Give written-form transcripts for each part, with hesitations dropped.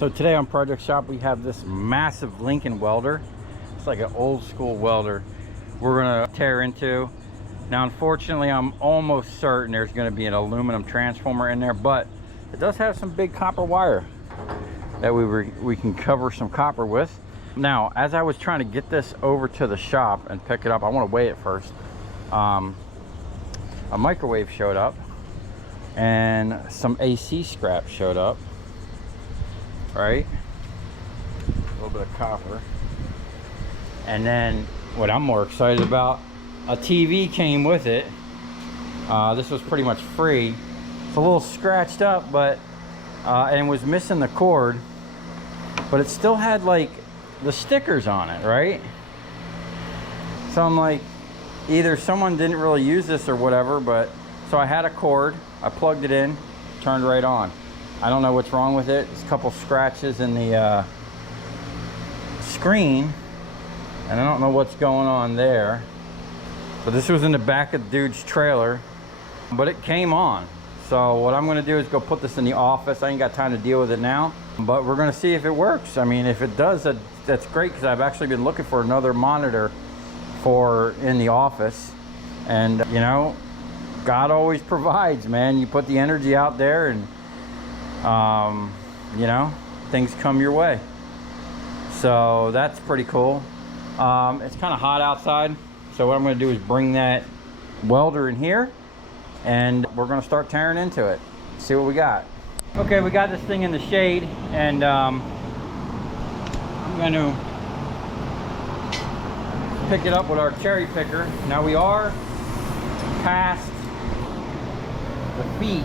So today on Project Shop we have this massive Lincoln welder. It's like an old school welder we're gonna tear into. Now unfortunately I'm almost certain there's gonna be an aluminum transformer in there, but it does have some big copper wire that we can cover some copper with. Now as I was trying to get this over to the shop and pick it up, I want to weigh it first. A microwave showed up and some AC scrap showed up. Right, a little bit of copper, and then what I'm more excited about, a TV came with it. This was pretty much free. It's a little scratched up, but and was missing the cord, but it still had like the stickers on it, right? So I'm like, either someone didn't really use this or whatever, but so I had a cord, I plugged it in, turned right on. I don't know what's wrong with it. There's a couple scratches in the screen, and I don't know what's going on there. But this was in the back of the dude's trailer, but it came on. So what I'm gonna do is go put this in the office. I ain't got time to deal with it now, but we're gonna see if it works. I mean, if it does, that's great, because I've actually been looking for another monitor for in the office. And you know, God always provides, man. You put the energy out there and you know, things come your way. So that's pretty cool. It's kind of hot outside, so what I'm going to do is bring that welder in here and we're going to start tearing into it, see what we got. Okay, we got this thing in the shade, and I'm going to pick it up with our cherry picker. Now we are past the feet.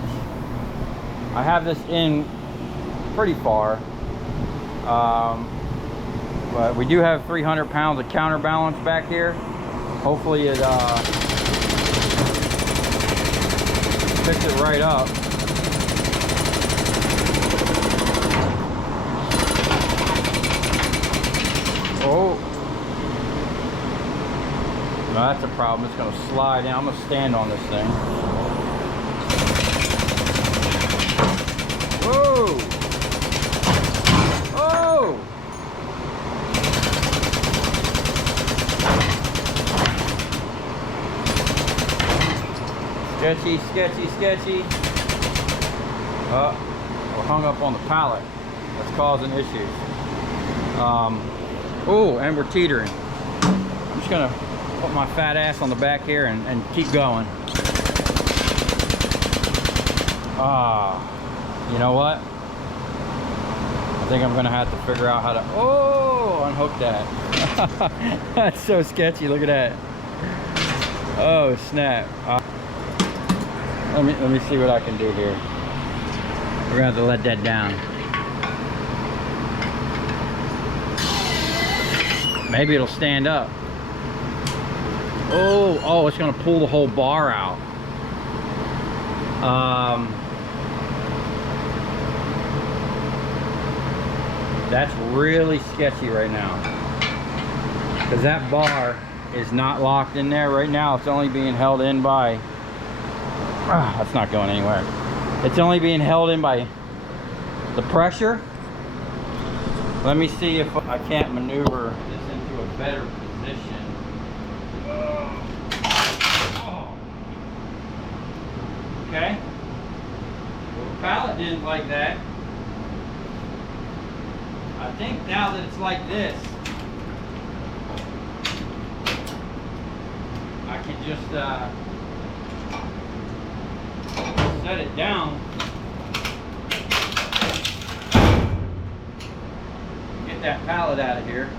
I have this in pretty far, but we do have 300 pounds of counterbalance back here. Hopefully it picks it right up. Oh, no, that's a problem. It's going to slide in. I'm going to stand on this thing. Whoa! Oh! Sketchy, sketchy, sketchy. We're hung up on the pallet. That's causing issues. Oh, and we're teetering. I'm just gonna put my fat ass on the back here and keep going. You know what? I think I'm gonna have to figure out how to unhook that. That's so sketchy. Look at that. Oh snap. Let me see what I can do here. We're gonna have to let that down. Maybe it'll stand up. Oh, it's gonna pull the whole bar out. That's really sketchy right now, because that bar is not locked in there right now. It's only being held in by, that's not going anywhere. It's only being held in by the pressure. Let me see if I can't maneuver this into a better position. Okay. Well, the pallet didn't like that. I think now that it's like this, I can just set it down, get that pallet out of here.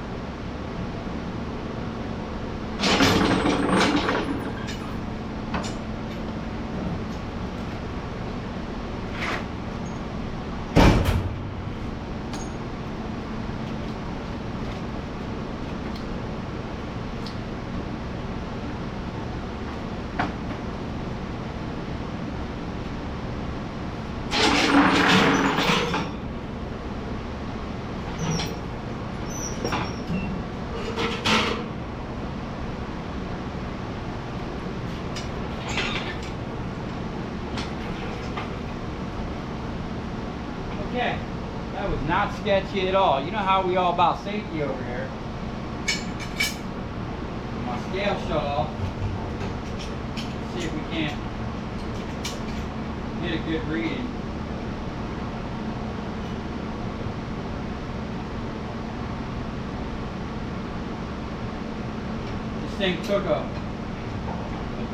That was not sketchy at all. You know how we all about safety over here. My scale shut off. Let's see if we can't get a good reading. This thing took a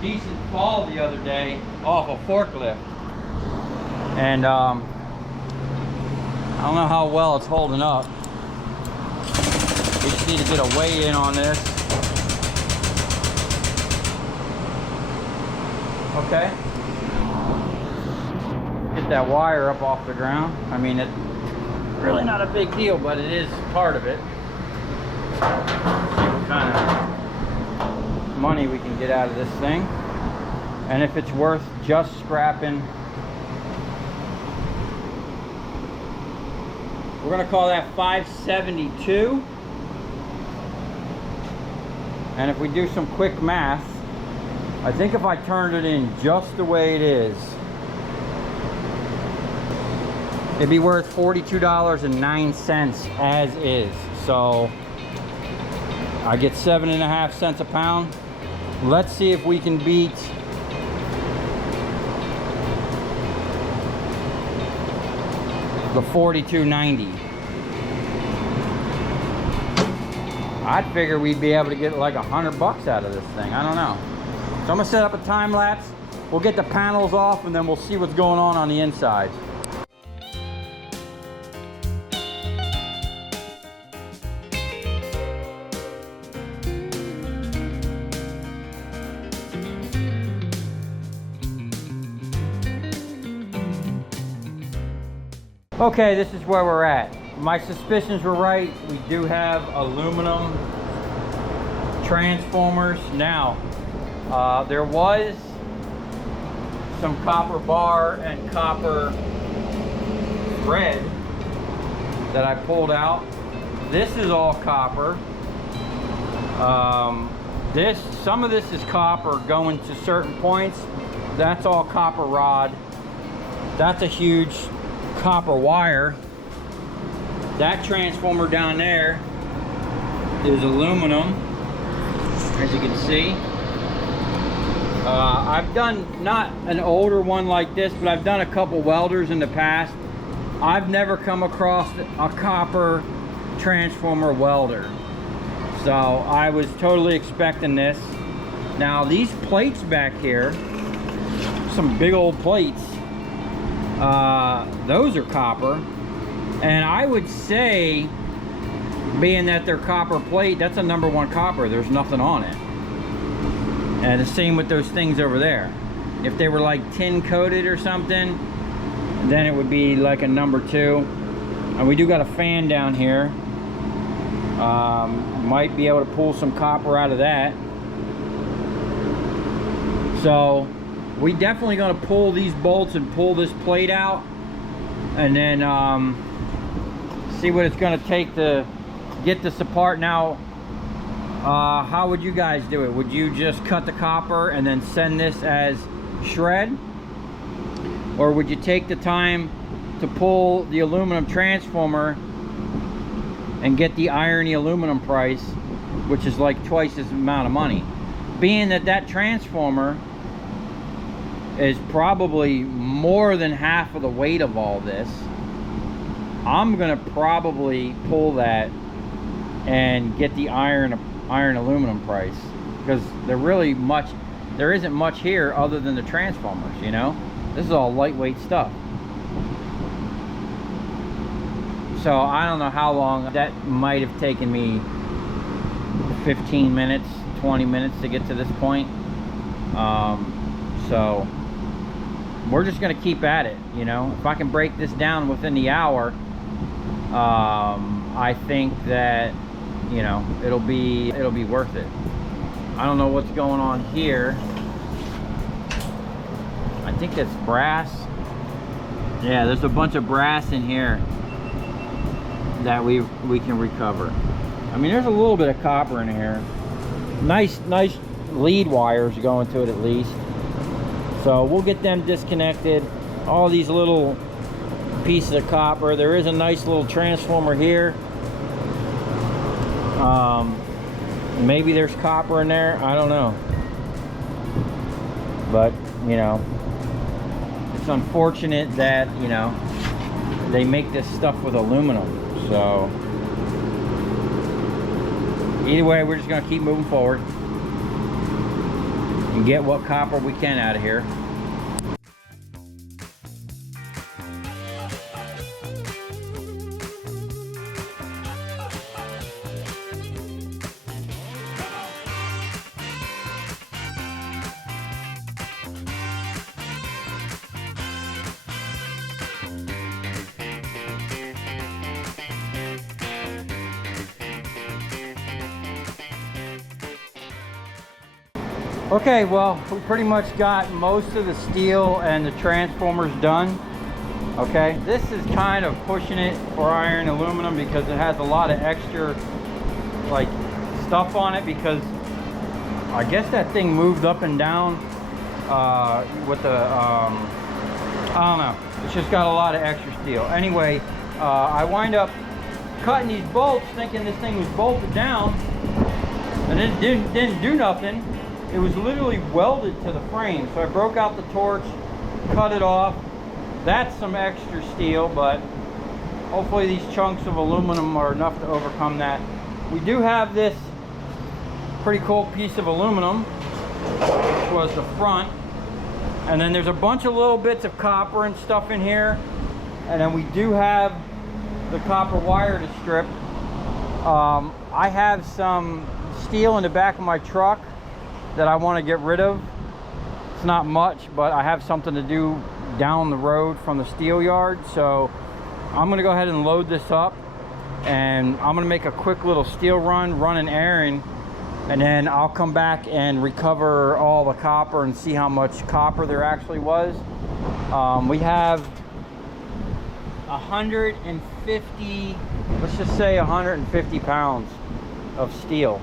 decent fall the other day off a forklift. And I don't know how well it's holding up. We just need to get a weigh in on this. Okay. Get that wire up off the ground. I mean, it's really not a big deal, but it is part of it. See what kind of money we can get out of this thing. And if it's worth just scrapping. We're gonna call that 572. And if we do some quick math, I think if I turned it in just the way it is, it'd be worth $42.09 as is. So I get 7.5 cents a pound. Let's see if we can beat the $42.90. I'd figure we'd be able to get like $100 out of this thing. I don't know. So I'm gonna set up a time lapse. We'll get the panels off and then we'll see what's going on the inside. Okay, this is where we're at. My suspicions were right. We do have aluminum transformers. Now, there was some copper bar and copper thread that I pulled out. This is all copper. Some of this is copper going to certain points. That's all copper rod. That's a huge copper wire. That transformer down there is aluminum, as you can see. I've done not an older one like this, but I've done a couple welders in the past. I've never come across a copper transformer welder, so I was totally expecting this. Now these plates back here, some big old plates, those are copper, and I would say, being that they're copper plate, that's a #1 copper. There's nothing on it. And the same with those things over there. If they were like tin coated or something, then it would be like a #2. And we do got a fan down here. Might be able to pull some copper out of that. So we definitely gonna pull these bolts and pull this plate out, and then see what it's gonna take to get this apart. Now, how would you guys do it? Would you just cut the copper and then send this as shred? Or would you take the time to pull the aluminum transformer and get the irony aluminum price, which is like twice this amount of money? Being that that transformer is probably more than half of the weight of all this, I'm gonna probably pull that and get the iron aluminum price, because there isn't much here other than the transformers, you know. This is all lightweight stuff. So I don't know how long. That might have taken me 15 minutes, 20 minutes to get to this point. So we're just gonna keep at it, you know. If I can break this down within the hour, I think that, you know, it'll be worth it. I don't know what's going on here. I think that's brass. Yeah, there's a bunch of brass in here that we can recover. I mean, there's a little bit of copper in here. Nice lead wires going to it at least. So we'll get them disconnected. All these little pieces of copper. There is a nice little transformer here. Maybe there's copper in there, I don't know. But, you know, it's unfortunate that, you know, they make this stuff with aluminum. So, either way, we're just gonna keep moving forward and get what copper we can out of here. Okay, well, we pretty much got most of the steel and the transformers done. Okay, this is kind of pushing it for iron aluminum because it has a lot of extra like stuff on it, because I guess that thing moved up and down with the I don't know, it's just got a lot of extra steel. Anyway, I wind up cutting these bolts thinking this thing was bolted down, and it didn't do nothing. It was literally welded to the frame. So I broke out the torch, cut it off. That's some extra steel, but hopefully these chunks of aluminum are enough to overcome that. We do have this pretty cool piece of aluminum, which was the front. And then there's a bunch of little bits of copper and stuff in here. And then we do have the copper wire to strip. I have some steel in the back of my truck that I want to get rid of. It's not much, but I have something to do down the road from the steel yard. So I'm going to go ahead and load this up, and I'm going to make a quick little steel run an errand, and then I'll come back and recover all the copper and see how much copper there actually was. We have 150, let's just say 150 pounds of steel,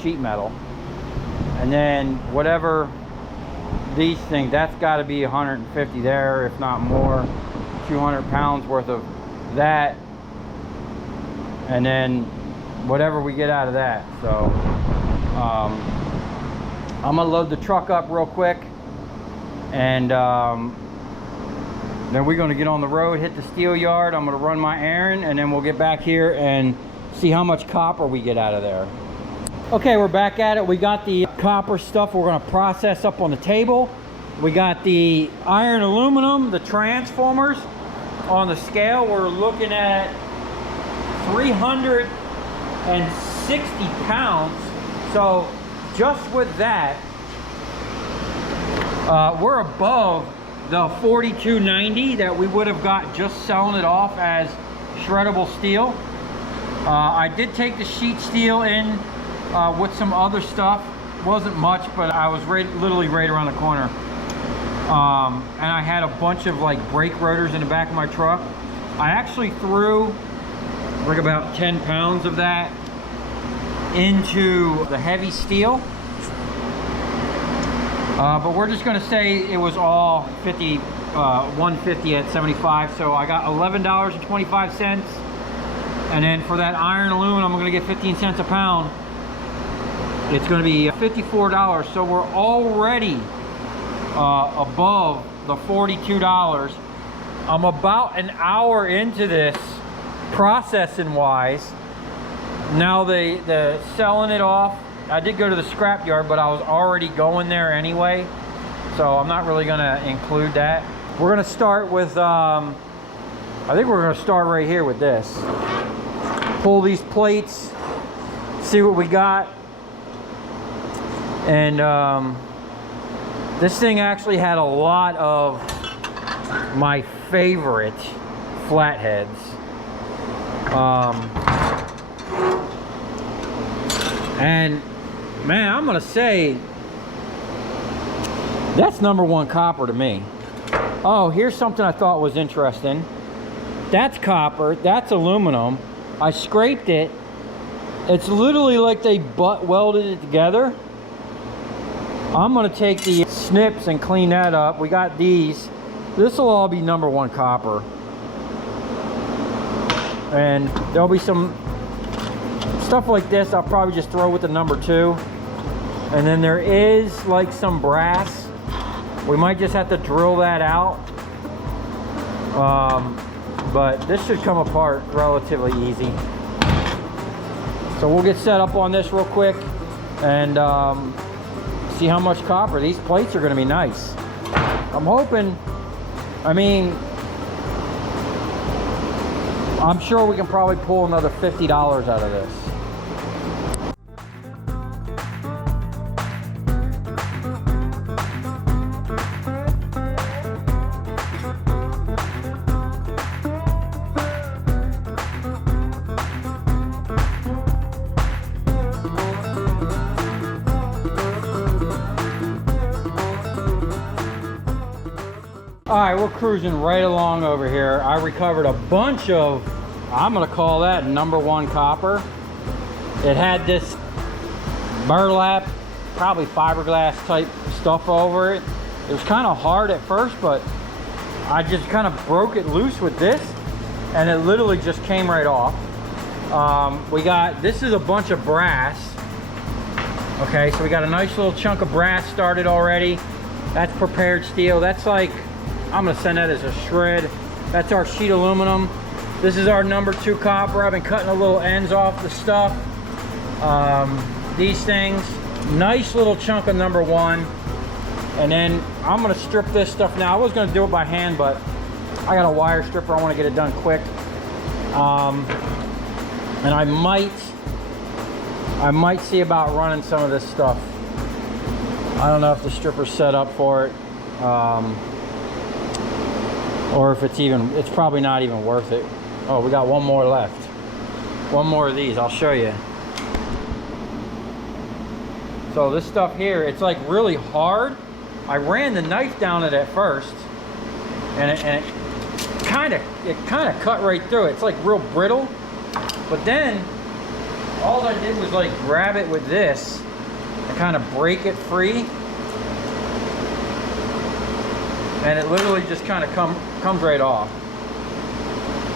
sheet metal. And then whatever these things, that's got to be 150 there, if not more. 200 pounds worth of that. And then whatever we get out of that. So I'm gonna load the truck up real quick, and then we're gonna get on the road, hit the steel yard. I'm gonna run my errand, and then we'll get back here and see how much copper we get out of there. Okay, we're back at it. We got the copper stuff we're going to process up on the table. We got the iron aluminum, the transformers. On the scale, we're looking at 360 pounds. So just with that, we're above the 4290 that we would have got just selling it off as shreddable steel. I did take the sheet steel in with some other stuff. Wasn't much, but I was literally right around the corner. And I had a bunch of like brake rotors in the back of my truck. I actually threw like about 10 pounds of that into the heavy steel. But we're just gonna say it was all 150 at 75. So I got $11.25. And then for that iron aluminum, I'm gonna get 15 cents a pound. It's going to be $54, so we're already above the $42. I'm about an hour into this processing wise. Now the selling it off, I did go to the scrap yard, but I was already going there anyway, so I'm not really going to include that. We're going to start with, I think we're going to start right here with this. Pull these plates, see what we got. And this thing actually had a lot of my favorite flatheads. And man, I'm gonna say that's #1 copper to me. Oh, here's something I thought was interesting. That's copper, that's aluminum. I scraped it. It's literally like they butt welded it together. I'm gonna take the snips and clean that up. We got these. This will all be #1 copper. And there'll be some stuff like this I'll probably just throw with the number 2. And then there is like some brass. We might just have to drill that out. But this should come apart relatively easy. So we'll get set up on this real quick and see how much copper. These plates are going to be nice. I'm hoping, I mean, I'm sure we can probably pull another $50 out of this. All right, we're cruising right along over here. I recovered a bunch of, I'm gonna call that number 1 copper. It had this burlap, probably fiberglass type stuff over it. It was kind of hard at first, but I just kind of broke it loose with this and it literally just came right off. We got, this is a bunch of brass. Okay, so we got a nice little chunk of brass started already. That's prepared steel. That's like, I'm gonna send that as a shred. That's our sheet aluminum. This is our number 2 copper. I've been cutting the little ends off the stuff. These things, nice little chunk of number 1. And then I'm gonna strip this stuff now. I was gonna do it by hand, but I got a wire stripper. I wanna get it done quick. And I might see about running some of this stuff. I don't know if the stripper's set up for it. Or if it's probably not even worth it. Oh, we got one more left. One more of these, I'll show you. So this stuff here, it's like really hard. I ran the knife down it at first, and it kind of cut right through it. It's like real brittle. But then, all I did was like grab it with this and kind of break it free. And it literally just kind of comes right off.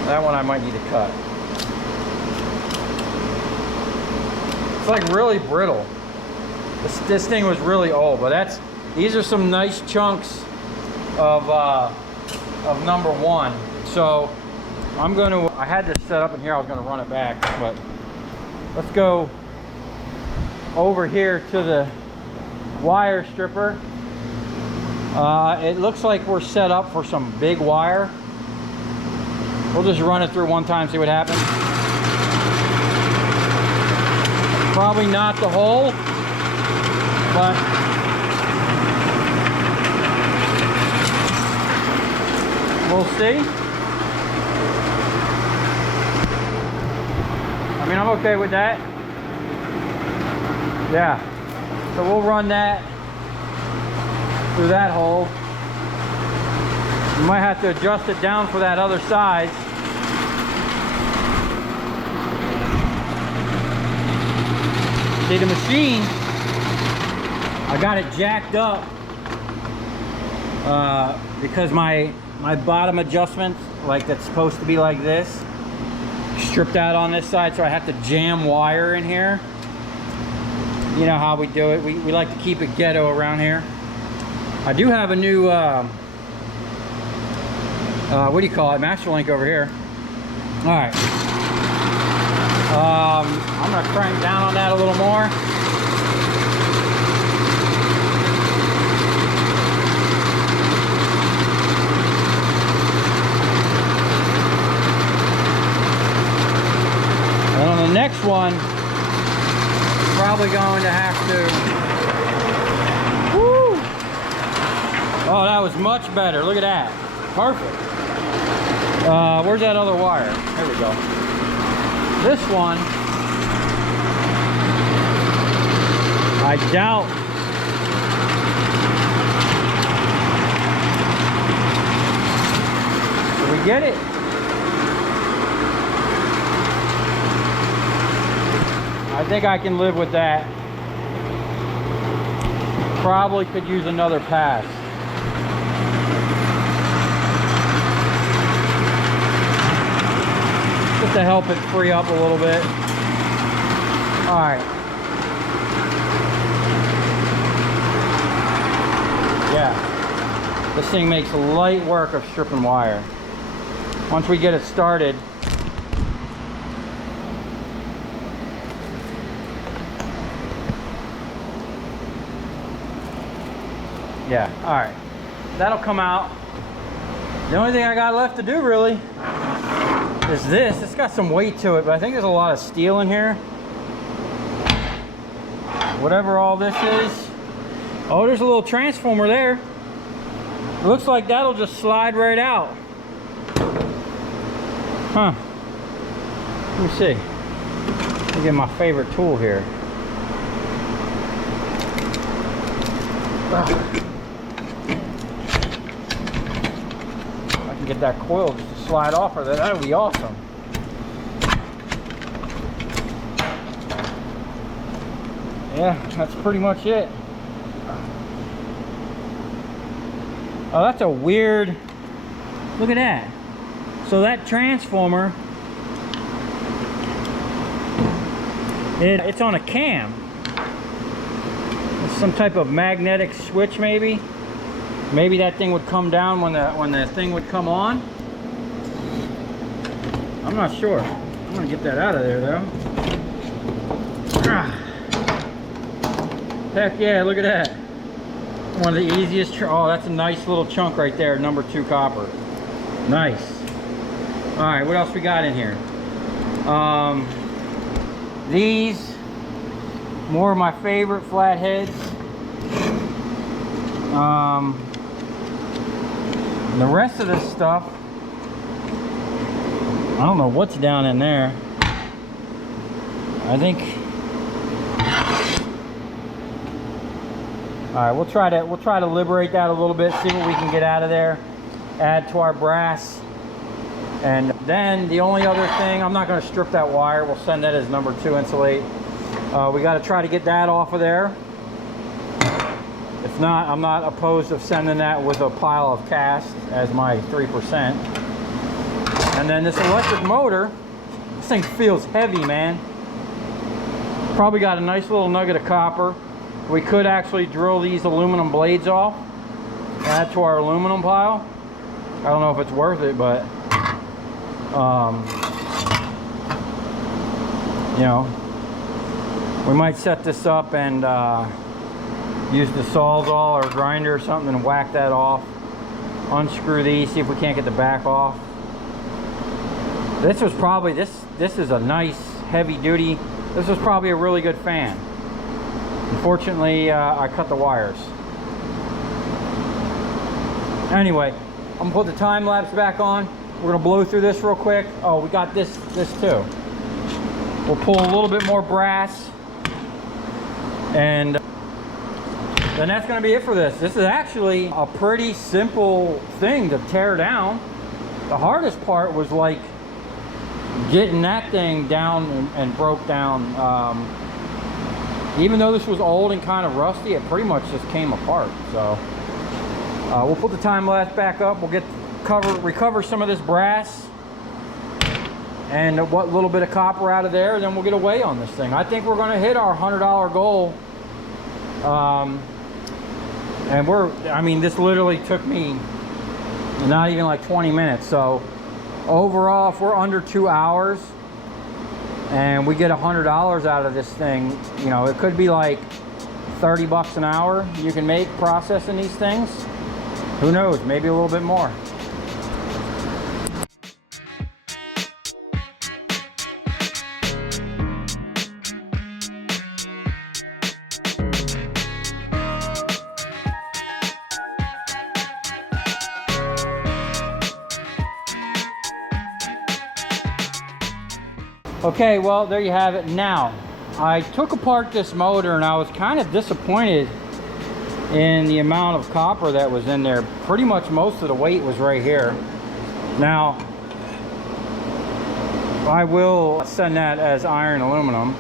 That one I might need to cut. It's like really brittle. This thing was really old, but these are some nice chunks of number 1. So I had this set up in here. I was gonna run it back, but let's go over here to the wire stripper. It looks like we're set up for some big wire. We'll just run it through one time, see what happens. Probably not the whole, but we'll see. I mean, I'm okay with that. Yeah, so we'll run that through that hole. You might have to adjust it down for that other side. See, the machine, I got it jacked up because my bottom adjustment, like that's supposed to be like this, stripped out on this side, so I have to jam wire in here. You know how we do it. We like to keep it ghetto around here. I do have a new, what do you call it, master link over here. All right. I'm gonna crank down on that a little more. And on the next one, probably going to have to, woo! Oh, that was much better. Look at that. Perfect. Where's that other wire? There we go. This one, I doubt. Did we get it? I think I can live with that. Probably could use another pass. just to help it free up a little bit. All right. Yeah, this thing makes light work of stripping wire. Once we get it started, yeah, all right, that'll come out. The only thing I got left to do really is this. It's got some weight to it, but I think there's a lot of steel in here. Whatever all this is. Oh, there's a little transformer there. It looks like that'll just slide right out. Huh. Let me see. Let me get my favorite tool here. I can get that coil just to slide off of that. That would be awesome. Yeah, that's pretty much it. Oh, that's a weird, look at that. So that transformer, it's on a cam. It's some type of magnetic switch maybe. Maybe that thing would come down when the thing would come on. I'm not sure. I'm gonna get that out of there though. Heck yeah, look at that. One of the easiest, oh, that's a nice little chunk right there, number 2 copper. Nice. All right, what else we got in here? These, more of my favorite flatheads. The rest of this stuff, I don't know what's down in there. I think, all right, we'll try to liberate that a little bit, see what we can get out of there, add to our brass. And then the only other thing, I'm not going to strip that wire. We'll send that as number 2 insulate. We got to try to get that off of there. If not, I'm not opposed of sending that with a pile of cast as my 3%. And then this electric motor, this thing feels heavy, man. Probably got a nice little nugget of copper. We could actually drill these aluminum blades off, add to our aluminum pile. I don't know if it's worth it, but you know, we might set this up and use the Sawzall or grinder or something and whack that off. Unscrew these, see if we can't get the back off. This was probably, this is a nice heavy duty, this was probably a really good fan. Unfortunately, I cut the wires. Anyway, I'm gonna put the time lapse back on. We're gonna blow through this real quick. Oh, we got this too. We'll pull a little bit more brass, and then that's gonna be it for this. This is actually a pretty simple thing to tear down. The hardest part was like getting that thing down and broke down. Even though this was old and kind of rusty, it pretty much just came apart. So we'll put the time lapse back up. We'll recover some of this brass and what little bit of copper out of there, and then we'll get away on this thing. I think we're going to hit our $100 goal. And I mean, this literally took me not even like 20 minutes. So overall, if we're under 2 hours and we get $100 out of this thing, you know, it could be like 30 bucks an hour you can make processing these things. Who knows, maybe a little bit more. Okay, well, there you have it. Now, I took apart this motor and I was kind of disappointed in the amount of copper that was in there. Pretty much most of the weight was right here. Now, I will send that as iron aluminum.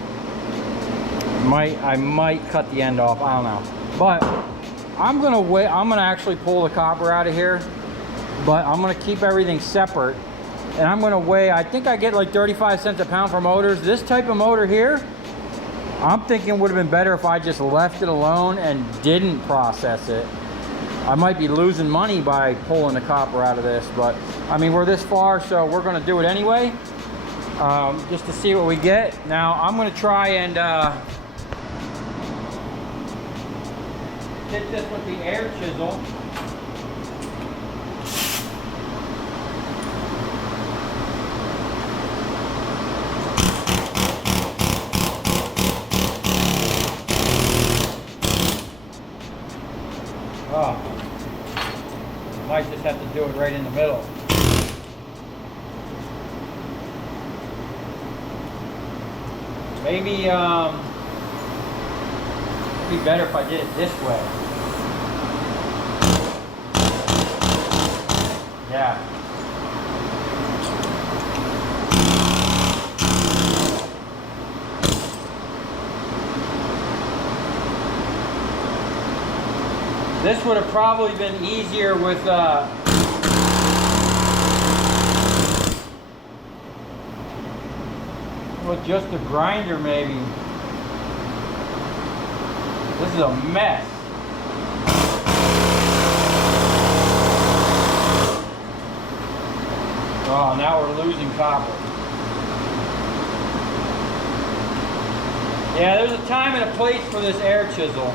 I might cut the end off, I don't know. But I'm gonna actually pull the copper out of here, but I'm gonna keep everything separate And I'm gonna weigh, I think I get like 35 cents a pound for motors. This type of motor here, I'm thinking would have been better if I just left it alone and didn't process it. I might be losing money by pulling the copper out of this, but I mean, we're this far, so we're gonna do it anyway, just to see what we get. Now, I'm gonna try and hit this with the air chisel. Oh, might just have to do it right in the middle. Maybe it'd be better if I did it this way. Yeah. This would have probably been easier with just a grinder, maybe. This is a mess. Oh, now we're losing copper. Yeah, there's a time and a place for this air chisel.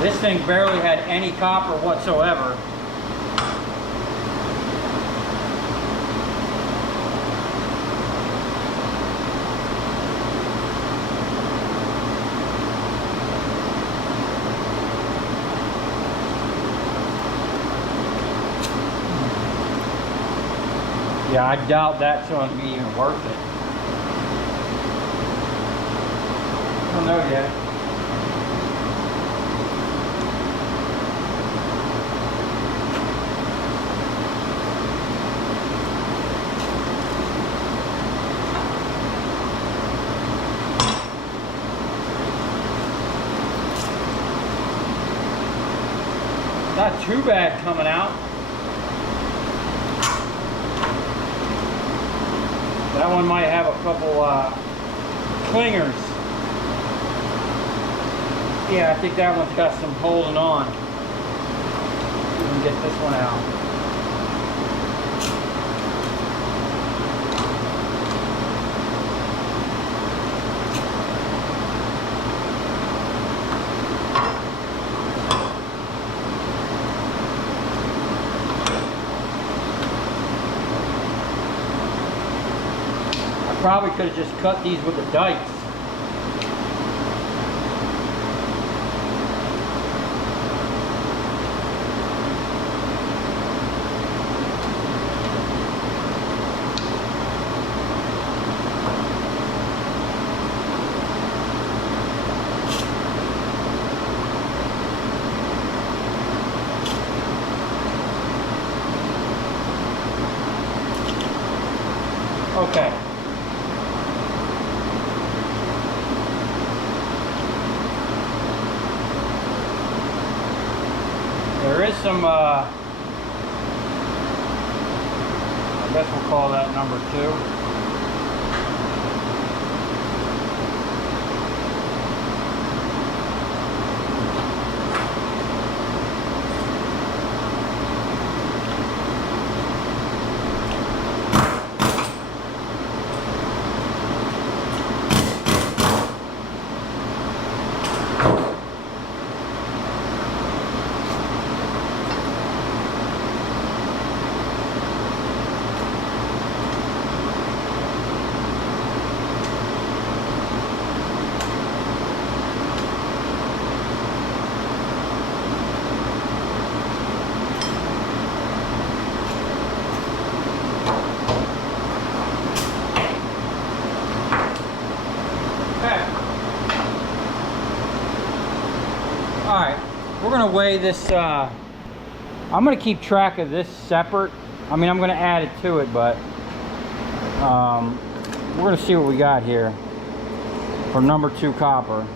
This thing barely had any copper whatsoever. Yeah, I doubt that's going to be even worth it. I don't know yet. Not too bad coming out. That one might have a couple clingers. Yeah, I think that one's got some holding on. We can get this one out. Probably could have just cut these with the dikes. Okay. There is some, I guess we'll call that number 2. We're gonna weigh this, I'm gonna keep track of this separate. I mean, I'm gonna add it to it, but we're gonna see what we got here for number 2 copper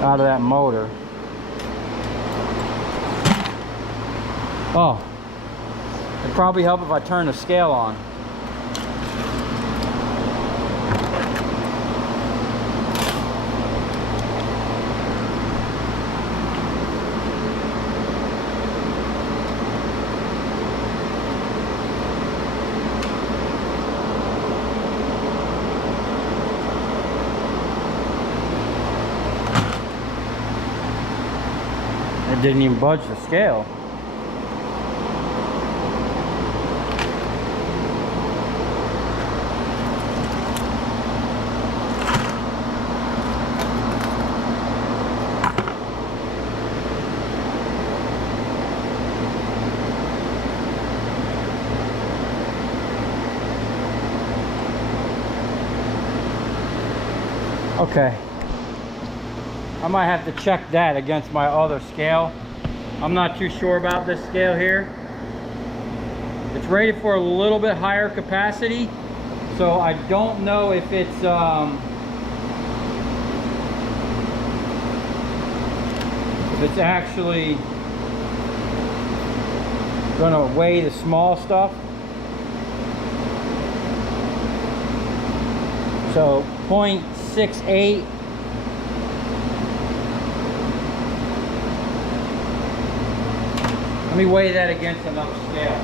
out of that motor. Oh, it'd probably help if I turn the scale on. It didn't even budge the scale. Okay, I might have to check that against my other scale. I'm not too sure about this scale here. It's rated for a little bit higher capacity, so I don't know if it's actually gonna weigh the small stuff. So 0.68. Let me weigh that against another scale.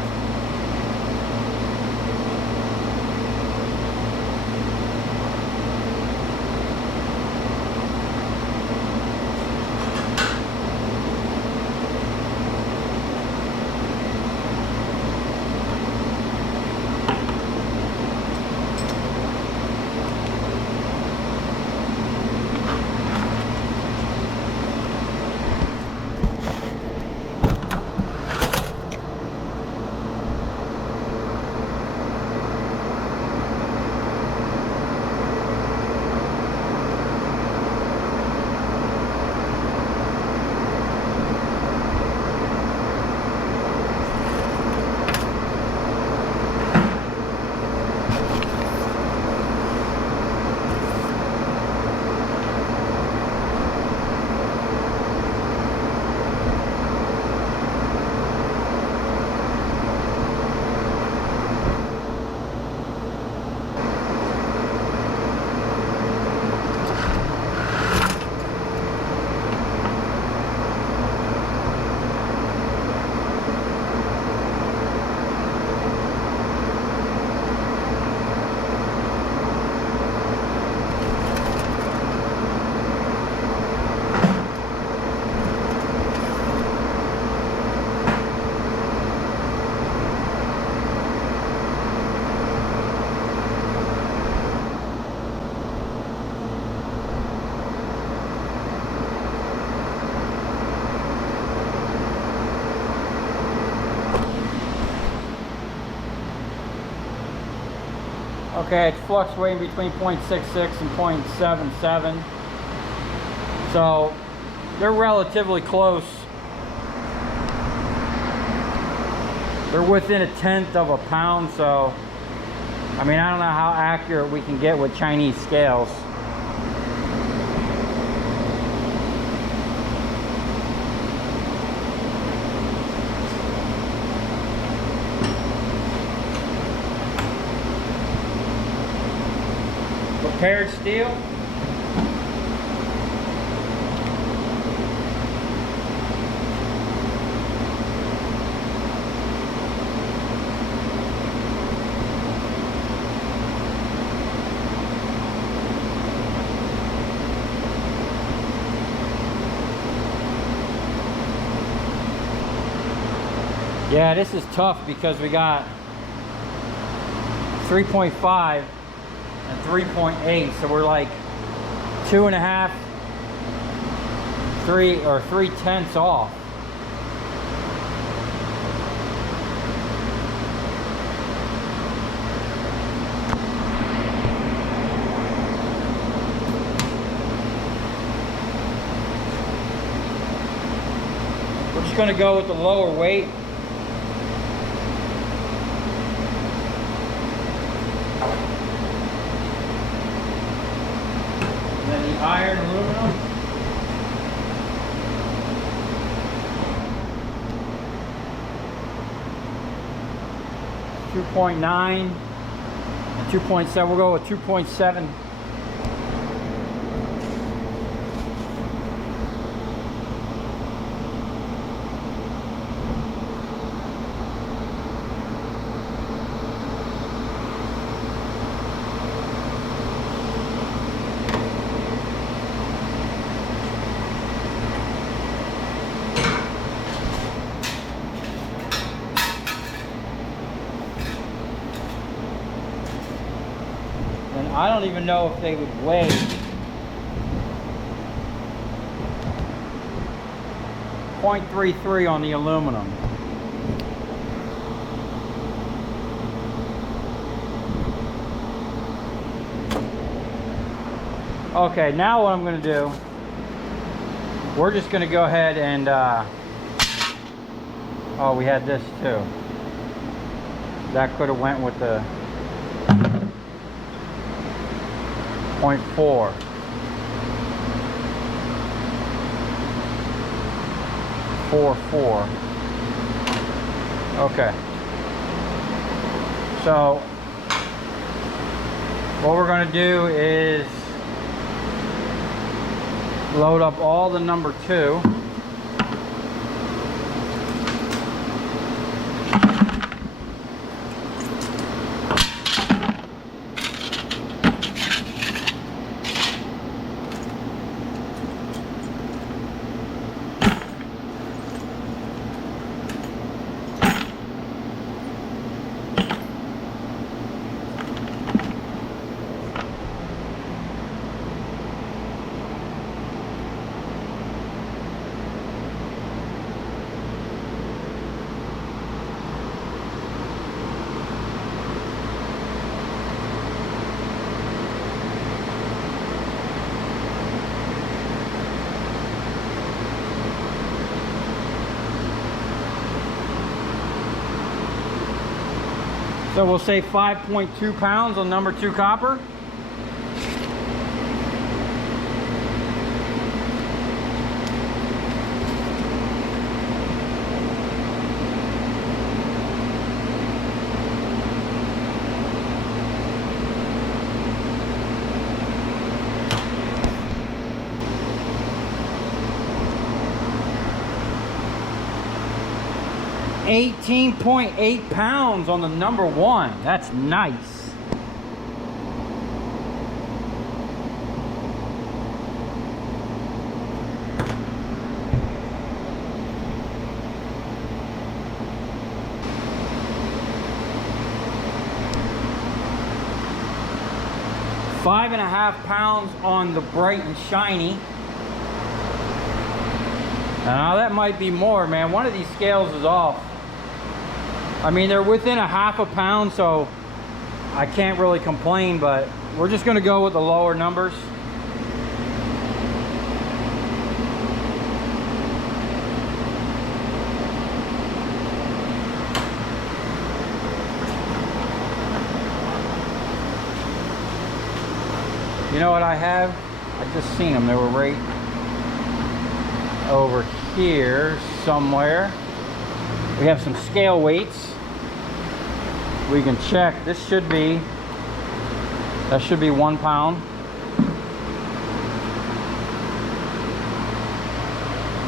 Okay, it's fluctuating between 0.66 and 0.77. So they're relatively close. They're within 1/10 of a pound, so I mean, I don't know how accurate we can get with Chinese scales. Prepared steel. Yeah, this is tough because we got 3.5 and 3.8, so we're like 2.5, 3/10 off. We're just going to go with the lower weight. the iron aluminum. .9 and 2.7. We'll go with 2.7. I don't even know if they would weigh. .33 on the aluminum. Okay, now what I'm going to do, we're just going to go ahead and, oh, we had this too. That could have went with the 0.4. Okay. So what we're going to do is load up all the number 2. So we'll say 5.2 pounds on number 2 copper. .8 pounds on the number 1. That's nice. £5.5 on the bright and shiny. Now that might be more, man. One of these scales is off. I mean, they're within ½ pound, so I can't really complain, but we're just going to go with the lower numbers. You know what I have? I just seen them. They were right over here somewhere. We have some scale weights. We can check. That should be 1 pound.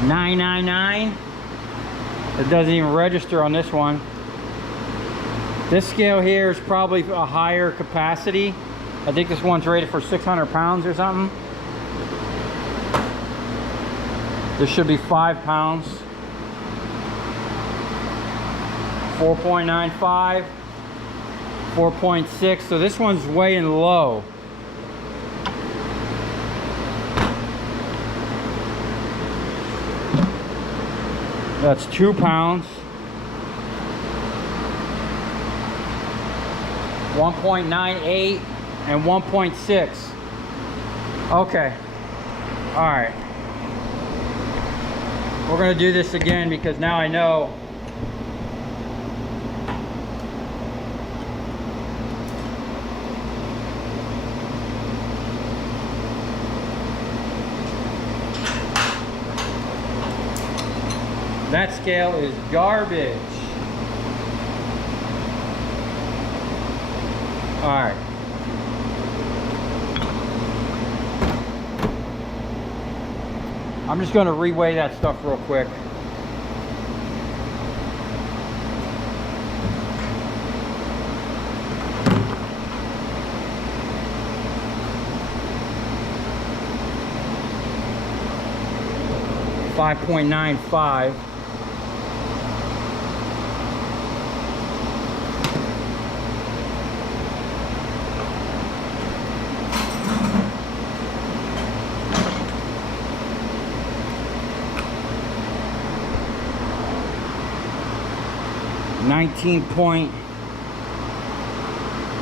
999. It doesn't even register on this one. This scale here is probably a higher capacity. I think this one's rated for 600 pounds or something. This should be 5 pounds. 4.95, 4.6. So this one's weighing low. That's 2 pounds. 1.98 and 1.6. Okay. All right. We're going to do this again because now I know. That scale is garbage. All right. I'm just going to reweigh that stuff real quick. $5.95.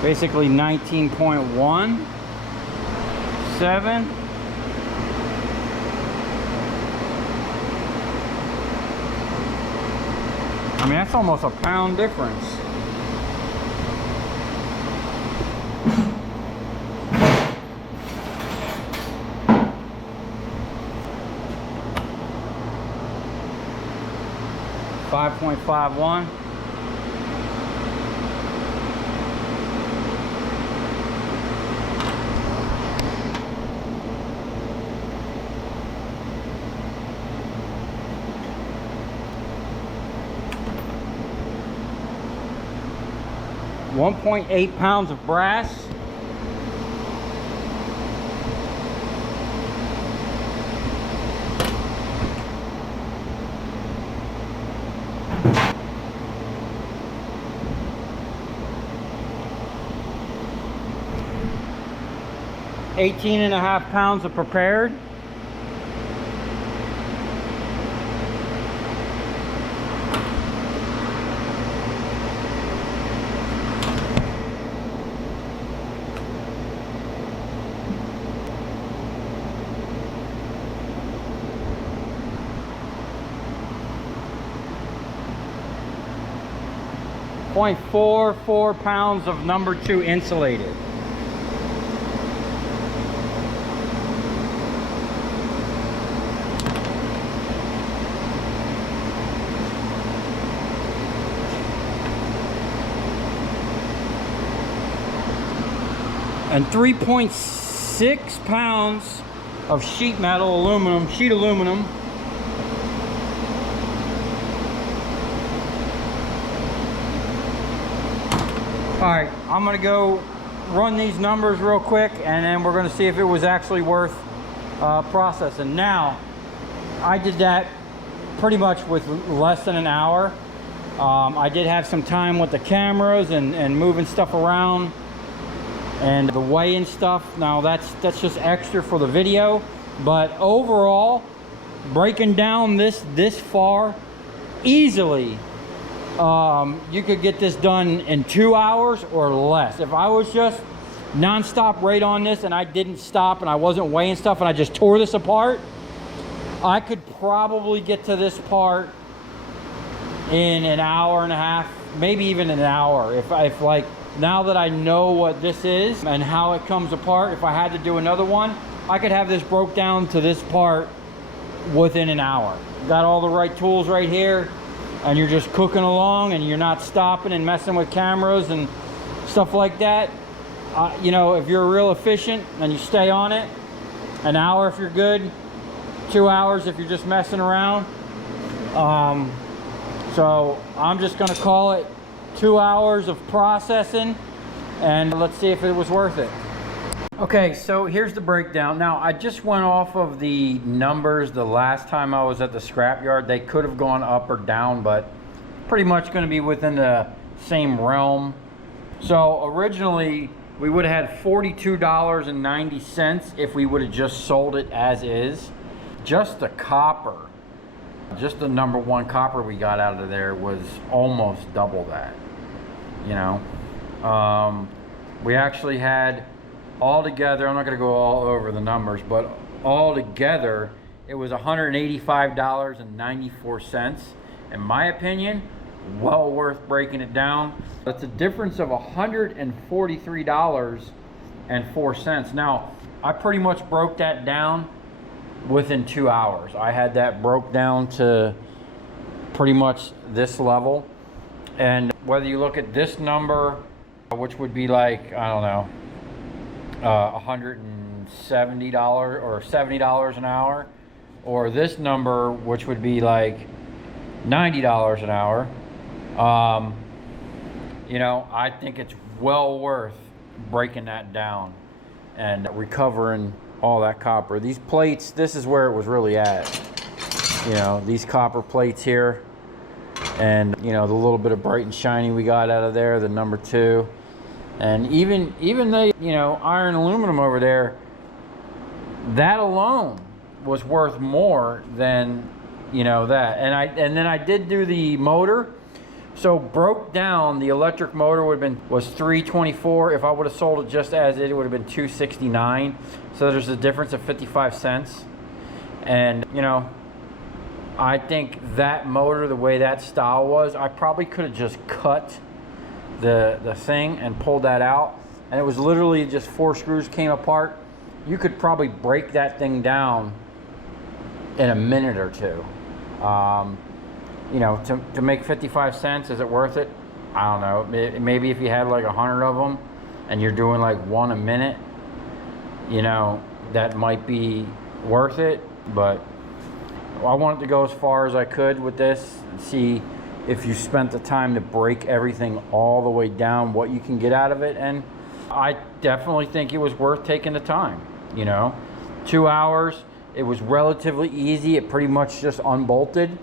Basically 19.17. I mean, that's almost a pound difference. $5.51. .8 pounds of brass. $18.5 pounds of prepared. .44 pounds of number 2 insulated. And 3.6 pounds of sheet metal aluminum, sheet aluminum. All right, I'm gonna go run these numbers real quick, and then we're gonna see if it was actually worth processing. Now, I did that pretty much with less than an hour. I did have some time with the cameras and moving stuff around and the weighing stuff. Now that's just extra for the video, but overall, breaking down this far, easily, you could get this done in 2 hours or less. If I was just non-stop right on this and I didn't stop and I wasn't weighing stuff and I just tore this apart, I could probably get to this part in an hour and a half, maybe even an hour. If like, now that I know what this is and how it comes apart, if I had to do another one, I could have this broke down to this part within an hour. Got all the right tools right here, and you're just cooking along and you're not stopping and messing with cameras and stuff like that. You know, if you're real efficient and you stay on it, an hour if you're good, 2 hours if you're just messing around. So I'm just gonna call it 2 hours of processing, and let's see if it was worth it. Okay, so here's the breakdown. Now, I just went off of the numbers the last time I was at the scrapyard. They could have gone up or down, but pretty much going to be within the same realm. So originally, we would have had $42.90 if we would have just sold it as is. Just the copper, just the number 1 copper we got out of there was almost double that, you know. We actually had, all together, I'm not going to go all over the numbers, but all together it was $185.94. In my opinion, well worth breaking it down. That's a difference of $143.04. Now, I pretty much broke that down within 2 hours. I had that broke down to pretty much this level. And whether you look at this number, which would be like, I don't know, $170 or $70 an hour, or this number, which would be like $90 an hour, you know, I think it's well worth breaking that down and recovering all that copper. These plates, this is where it was really at. You know, these copper plates here, and you know, the little bit of bright and shiny we got out of there, the number 2, and even the, you know, iron aluminum over there, that alone was worth more than, you know, that. And then I did do the motor. So broke down, the electric motor was $324. If I would have sold it just as it would have been $269. So there's a difference of 55 cents. And you know, I think that motor, the way that style was, I probably could have just cut the thing and pulled that out. And it was literally just 4 screws came apart. You could probably break that thing down in a minute or 2. You know, to make 55 cents, is it worth it? I don't know. Maybe if you had like 100 of them and you're doing like 1 a minute, you know, that might be worth it. But I wanted to go as far as I could with this and see if you spent the time to break everything all the way down, what you can get out of it. And I definitely think it was worth taking the time, you know. 2 hours, it was relatively easy. It pretty much just unbolted.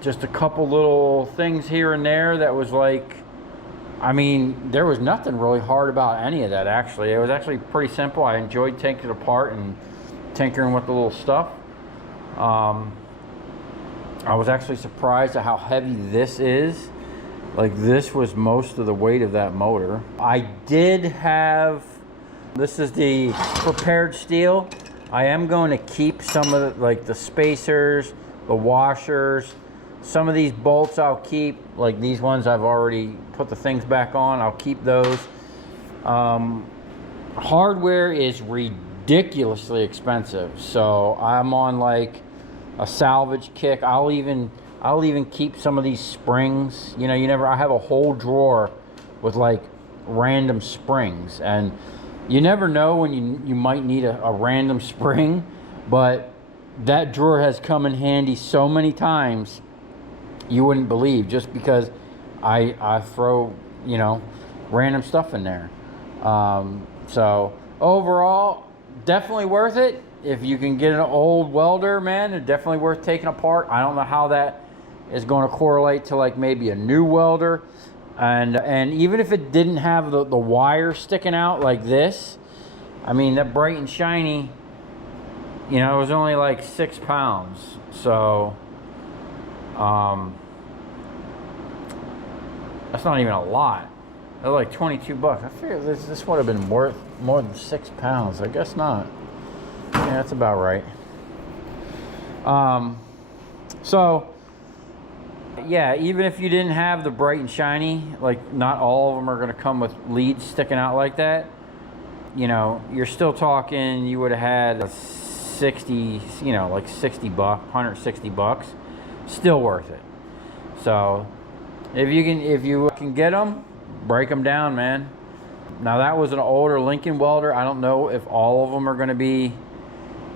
Just a couple little things here and there that was like, I mean, there was nothing really hard about any of that actually. It was actually pretty simple. I enjoyed taking it apart and tinkering with the little stuff. I was actually surprised at how heavy this is. Like, this was most of the weight of that motor. I did have, this is the prepared steel. I am going to keep some of the, like the spacers, the washers. Some of these bolts I'll keep, like these ones I've already put the things back on. I'll keep those. Hardware is ridiculously expensive, so I'm on like a salvage kick. I'll even keep some of these springs. You know, I have a whole drawer with like random springs, and you never know when you might need a random spring, but that drawer has come in handy so many times you wouldn't believe, just because I throw, you know, random stuff in there. So overall, definitely worth it. If you can get an old welder, man, it's definitely worth taking apart. I don't know how that is going to correlate to like maybe a new welder. And even if it didn't have the wire sticking out like this, I mean, that bright and shiny, you know, it was only like 6 pounds. So that's not even a lot. They're like 22 bucks. I figured this would have been worth more than 6 pounds. I guess not. Yeah, that's about right. So yeah, even if you didn't have the bright and shiny, like not all of them are going to come with leads sticking out like that. You know, you're still talking, you would have had 60, you know, like 60 bucks, 160 bucks. Still worth it. So if you can get them, break them down, man. Now that was an older Lincoln welder. I don't know if all of them are going to be,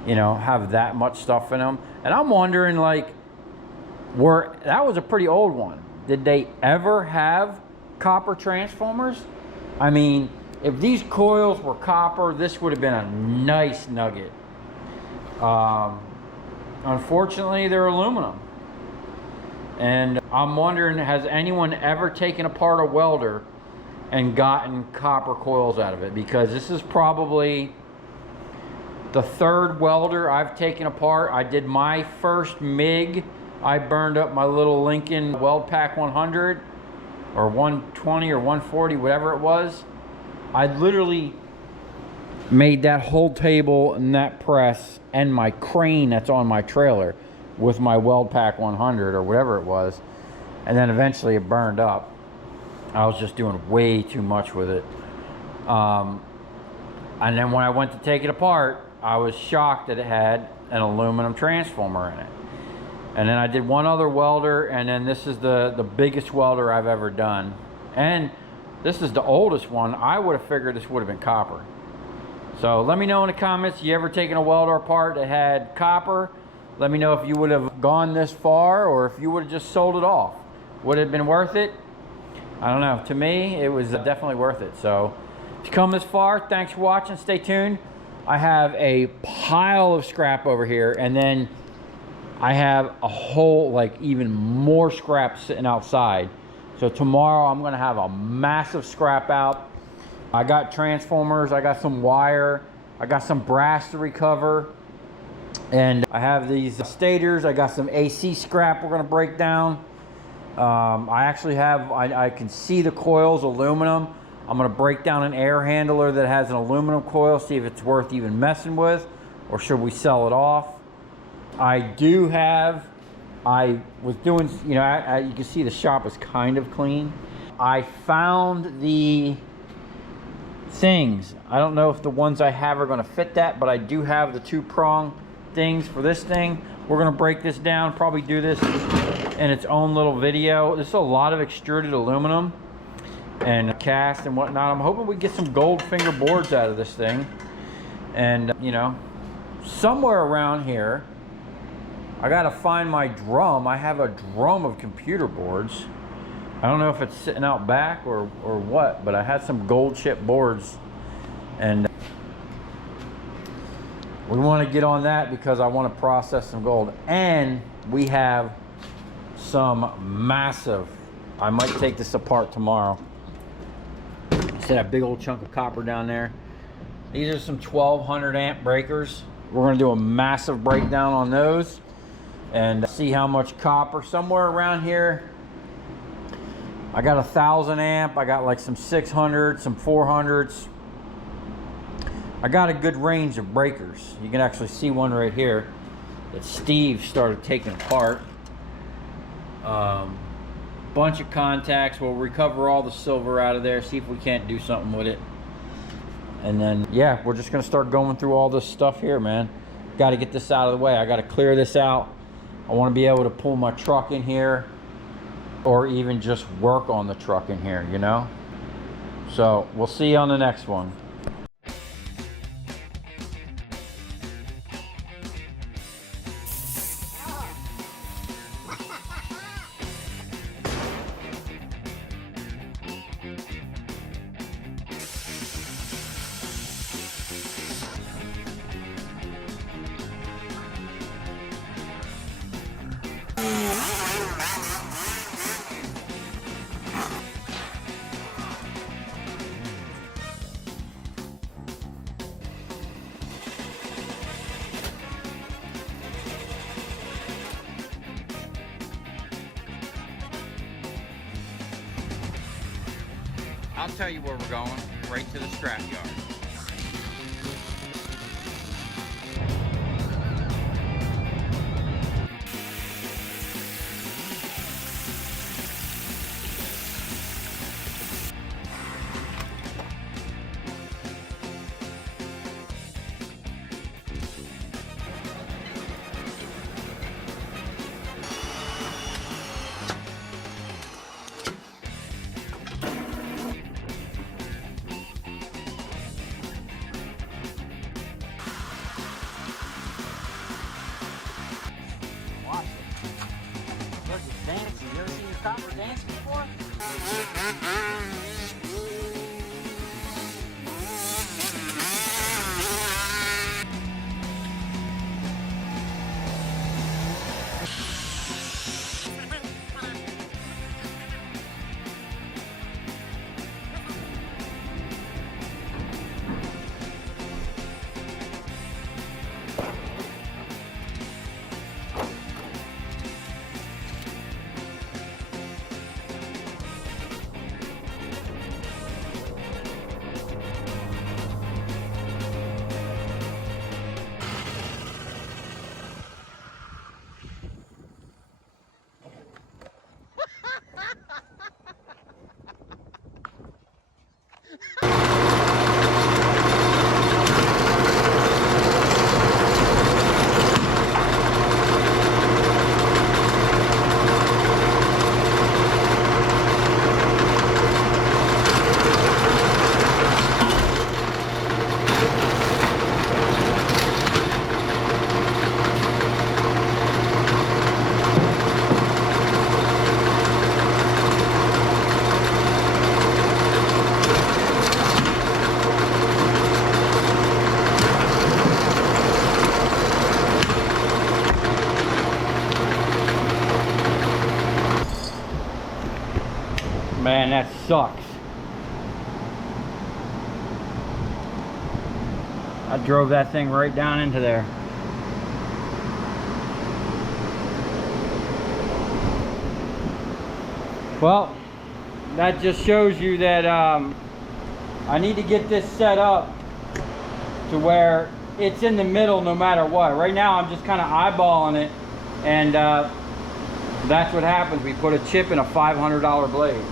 you know, have that much stuff in them. And I'm wondering, like, that was a pretty old one. Did they ever have copper transformers? I mean, if these coils were copper, this would have been a nice nugget. Unfortunately, they're aluminum. And I'm wondering, has anyone ever taken apart a welder and gotten copper coils out of it? Because this is probably the third welder I've taken apart. I did my first MIG. I burned up my little Lincoln Weld Pack 100 or 120 or 140, whatever it was. I literally made that whole table and that press and my crane that's on my trailer with my Weld Pack 100 or whatever it was. And then eventually it burned up. I was just doing way too much with it. And then when I went to take it apart, I was shocked that it had an aluminum transformer in it. And then I did one other welder, and then this is the biggest welder I've ever done. And this is the oldest one. I would have figured this would have been copper. So let me know in the comments, you ever taken a welder apart that had copper? Let me know if you would have gone this far or if you would have just sold it off. Would it have been worth it? I don't know. To me, it was definitely worth it. So if you come this far, thanks for watching. Stay tuned. I have a pile of scrap over here, and then I have a whole, like, even more scrap sitting outside. So tomorrow I'm gonna have a massive scrap out. I got transformers, I got some wire, I got some brass to recover, and I have these stators. I got some AC scrap we're gonna break down. I actually have, I can see the coils, aluminum. I'm gonna break down an air handler that has an aluminum coil, see if it's worth even messing with, or should we sell it off. I do have, I was doing, you know, you can see the shop is kind of clean. I found the things. I don't know if the ones I have are gonna fit that, but I do have the 2-prong things for this thing. We're gonna break this down, probably do this in its own little video. This is a lot of extruded aluminum and cast and whatnot. I'm hoping we get some gold finger boards out of this thing. And, you know, somewhere around here, I gotta find my drum. I have a drum of computer boards. I don't know if it's sitting out back or what, but I had some gold chip boards, and we want to get on that because I want to process some gold. And we have some massive, I might take this apart tomorrow. See that big old chunk of copper down there? These are some 1200 amp breakers. We're going to do a massive breakdown on those and see how much copper. Somewhere around here, I got 1000 amp, I got like some 600, some 400s. I got a good range of breakers. You can actually see one right here that Steve started taking apart. Bunch of contacts. We'll recover all the silver out of there, see if we can't do something with it. And then, yeah, we're just gonna start going through all this stuff here, man. Got to get this out of the way. I got to clear this out. I want to be able to pull my truck in here, or even just work on the truck in here, you know? So we'll see you on the next one. I'll tell you where we're going, right to the scrap yard. Dancing. You ever seen your copper dance before? and that sucks. I drove that thing right down into there. Well, that just shows you that I need to get this set up to where it's in the middle no matter what. Right now I'm just kind of eyeballing it, and that's what happens. We put a chip in a $500 blade.